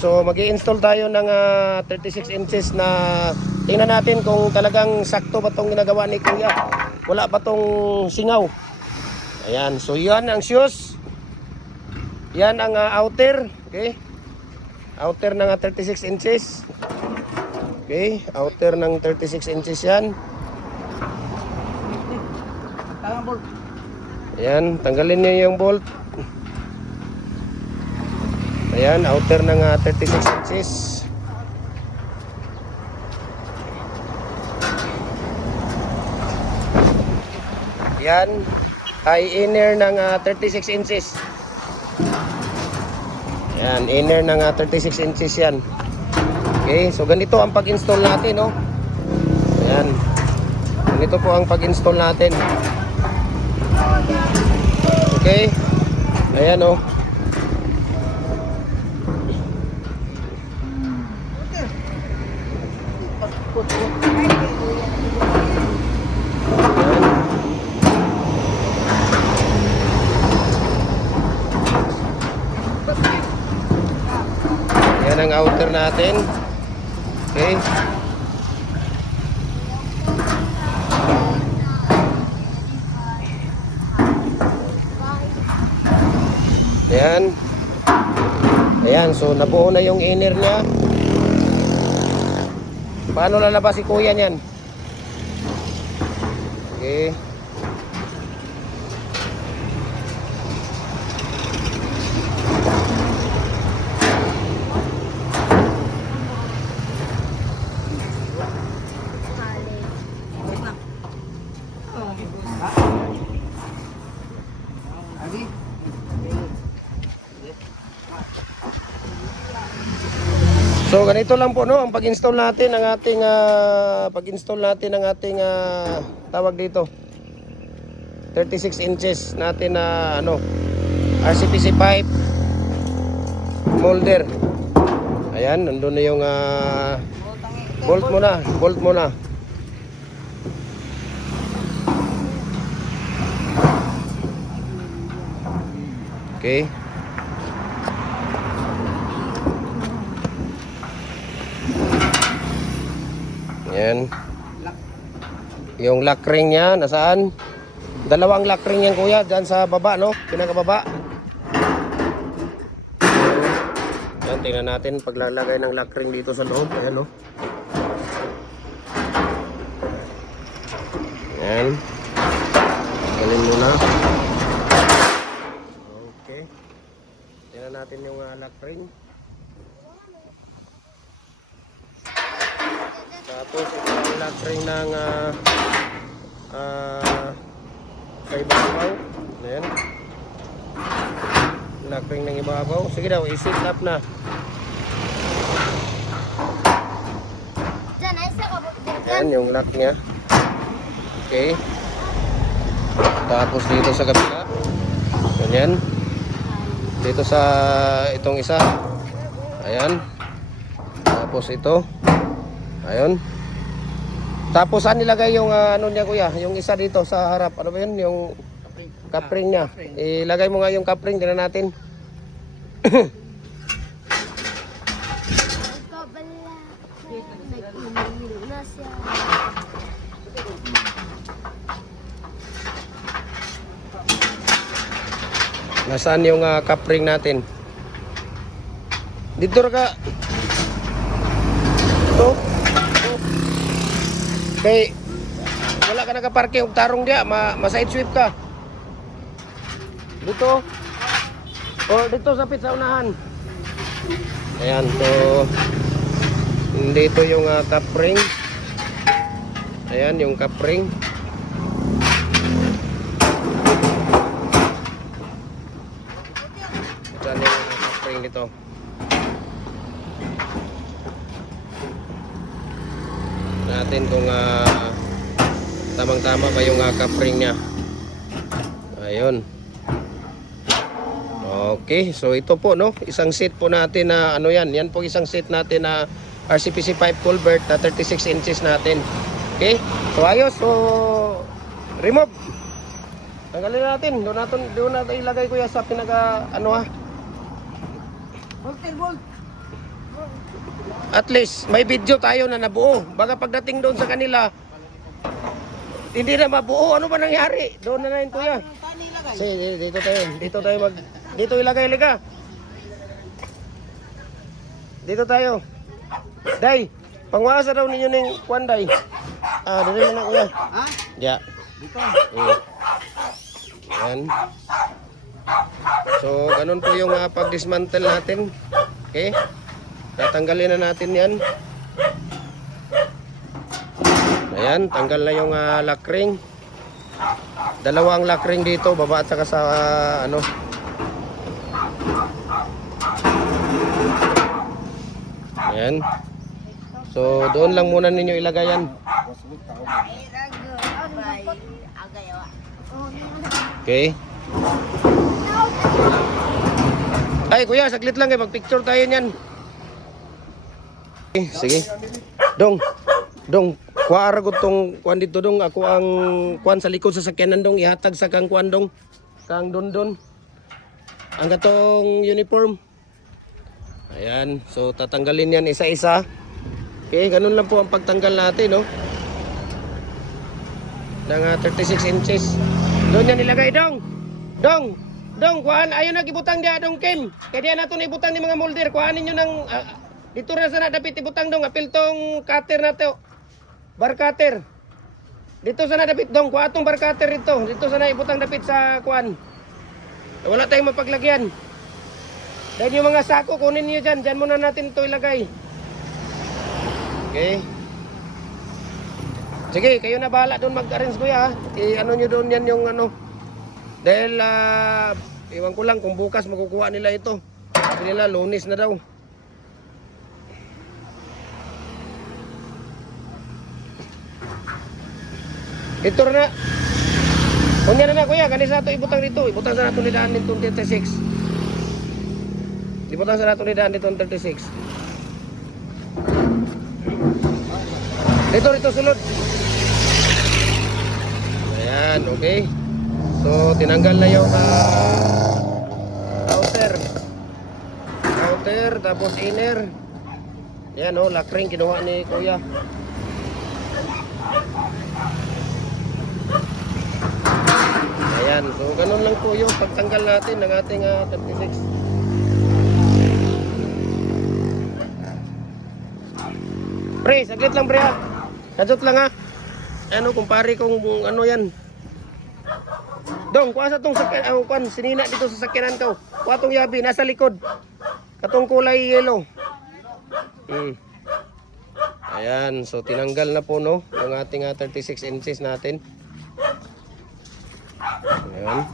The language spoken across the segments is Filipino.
So mag-i-install tayo ng 36 inches na tingnan natin kung talagang sakto ba itong ginagawa ni Kuya. Wala pa itong singaw. Ayan, so yan ang shoes. Yan ang outer. Okay. Outer ng 36 inches. Okay, outer ng 36 inches yan. Ayan, tanggalin niyo yung bolt. Ayan, outer ng 36 inches. Yan, ay inner ng 36 inches. Ayan, inner ng 36 inches yan. Okay, so ganito ang pag-install natin, no? Ayan, ganito po ang pag-install natin. Okay, ayan, oh. Yan ang outer natin. Okay. Ayan. Ayan, so nabuo na yung inner niya. Paano lalabas si Kuya niyan? Okay. So ganito lang po, no, ang pag-install natin ng ating tawag dito 36 inches natin na RCPC pipe molder. Ayan, nandun na yung bolt mo na. Okay. Yan. Yung lock ring niya, nasaan? Dalawang lock ring yan, Kuya, dyan sa baba, no? Pinakababa. Yan, tingnan natin paglalagay ng lock ring dito sa loob. Ayan, no? Yan. Galin muna. Okay. Tingnan natin yung lock ring. Tapos ito ang lock ring ng sa ibabaw. Ayan. Lock ring ng ibabaw. Sige daw, i-sit up na. Ayan yung lock niya. Okay. Tapos dito sa kabila. Ganyan. Dito sa itong isa. Ayan. Tapos ito. Ayun. Tapos saan nilagay yung niya, Kuya? Yung isa dito sa harap. Ano ba yun? Yung kapring niya. Ilagay mo nga yung kapring. Tingnan natin. Nasaan yung kapring natin? Dito ka. Ito. Okay, wala ka nakaparking og tarong dia, ma-side sweep ka. Dito. O dito sa pit sa unahan. Ayan, so dito yung kapring. Ayan yung kapring. Diyan yung kapring dito. Natin kung tamang-tama ba yung kapring niya. Ayun. Okay, so ito po, no, isang set po natin na yan po isang set natin na RCPC pipe culvert na 36 inches natin. Okay, so ayos. So remove. Tanggalin natin. Doon natin ilagay, Kuya, sa pinaka bolt. At least may video tayo na nabuo. Baka pagdating doon sa kanila, hindi na mabuo. Ano ba nangyari? Doon na yun, kuya. Sige, dito tayo. Dito ilagay, liga. Dito tayo. Day, pangwasa daw ninyo ng kwan, day. Dito na, kuya. Ha? Ya. Dito. Yan. So, ganun po yung pag-dismantle natin. Okay? Tatanggalin na natin yan. Ayan, tanggal na yung lock ring. Dalawang lock ring dito, baba at saka sa ano. Ayan. So, doon lang muna ninyo ilagay yan. Okay. Ay, kuya, saglit lang kayo. Mag-picture tayo niyan. Okay, sige. Dong, kuwaara ko tong kuwan dito, dong. Ako ang kuwan sa likod sa sakyanan, dong. Ihatag sa kang kuwan, dong. Kang don. Ang gatong uniform. Ayan. So, tatanggalin yan isa-isa. Okay, ganun lang po ang pagtanggal natin, no? Ng 36 inches. Doon yan nilagay, dong. Dong, kuhaan. Ayaw na ibutang diya, dong, Kim. Kaya diyan nato na ibutang ni mga molder. Kuhanin nyo ng... dito na sana dapat ibutang, dong. Apil tong cutter na to. Bar cutter. Dito sana dapat, dong. Kuha tong bar cutter ito. Dito sana ibutang dapat sa kuhan. Wala tayong mapaglagyan. Dahil yung mga sako, kunin nyo dyan. Dyan muna natin ito ilagay. Okay. Sige, kayo na bahala doon mag-arrange, kuya. Ano nyo doon yan yung ano. Dahil, iwan ko lang kung bukas makukuha nila ito. Sabi nila, Lunes na daw. Ito na. Kunya na kuya, kanisa ito ibutang dito. Ibutang sa nato ni daan dito 36. Ibutang sa nato ni daan dito 36. Dito sulod. Ayan, okay. So, tinanggal na yung outer, tapos inner. Ayan, lock ring kinuha ni kuya. Ayan, so ganun lang po yung pagtanggal natin ng ating 36. Pre, saglit lang, pre, ha. Kadot lang, ha. Ano, kumpare kung ano yan. Dong, kuha sa tong sakyan, sinina dito sa sakyanan ko. Kuha tong yabi, nasa likod. Katong kulay yellow. Ayan, so tinanggal na po, no, yung ating 36 inches natin. Ayan.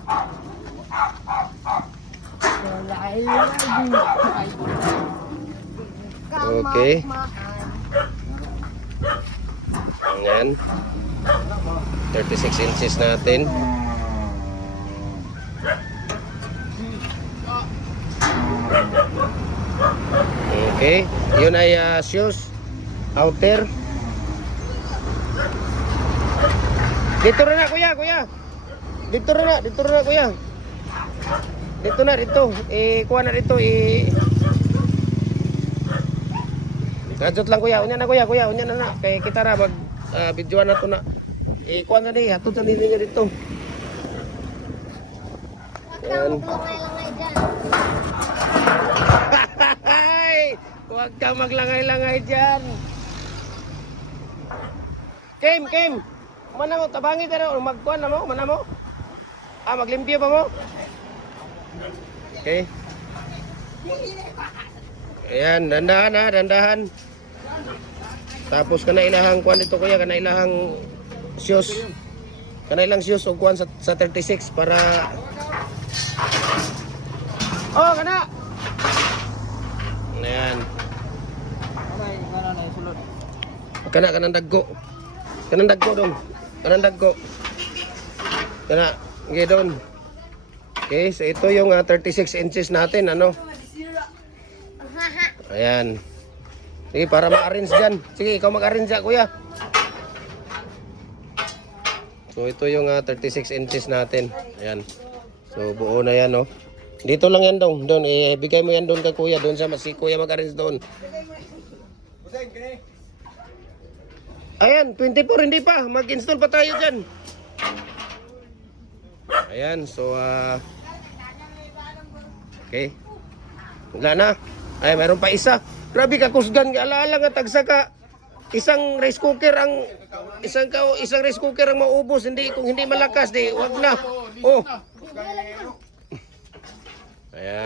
Okay. Ayan. 36 inches natin. Okay. Yun ay shoes. Outer. Dito na kuya. Dito na kuya. Dito. Kuha na dito. Gadget lang kuya. Unya na. Kaya kita na mag videoan na to na. Kuha na ni. Hatod sa nila dito. Ayan. Huwag ka maglangay-langay dyan. Kim. Mana mo, tabangi ka na. Magkuhan na mo, mana mo. Maglimpyo pa mo. Okay. Ayan, dandahan. Tapos kana ilahang kuhan dito kuya, kana ilahang shoes. Kana ilang shoes o kuhan sa 36 para... Oh, kana! Ayan. Kanang dagko. Dong. Kana, gidon. Okay, so ito yung 36 inches natin, ano? Ayan. Sige, para ma-arrange dyan. Sige, ikaw mag-arrange dyan, kuya. So ito yung 36 inches natin. Ayan. So buo na yan, no? Dito lang yan, doon. Ibigay mo yan doon kay kuya. Doon sa si kuya mag-arrange doon. Ayan, 24 hindi pa. Mag-install pa tayo dyan. Ayan, so okay. Wala na. Ay, mayroon pa isa. Grabe ka kusgan, alaala nga tagsa ka. Isang rice cooker ang isang rice cooker ang maubos, hindi kung hindi malakas di wag na. Oh. Ayan.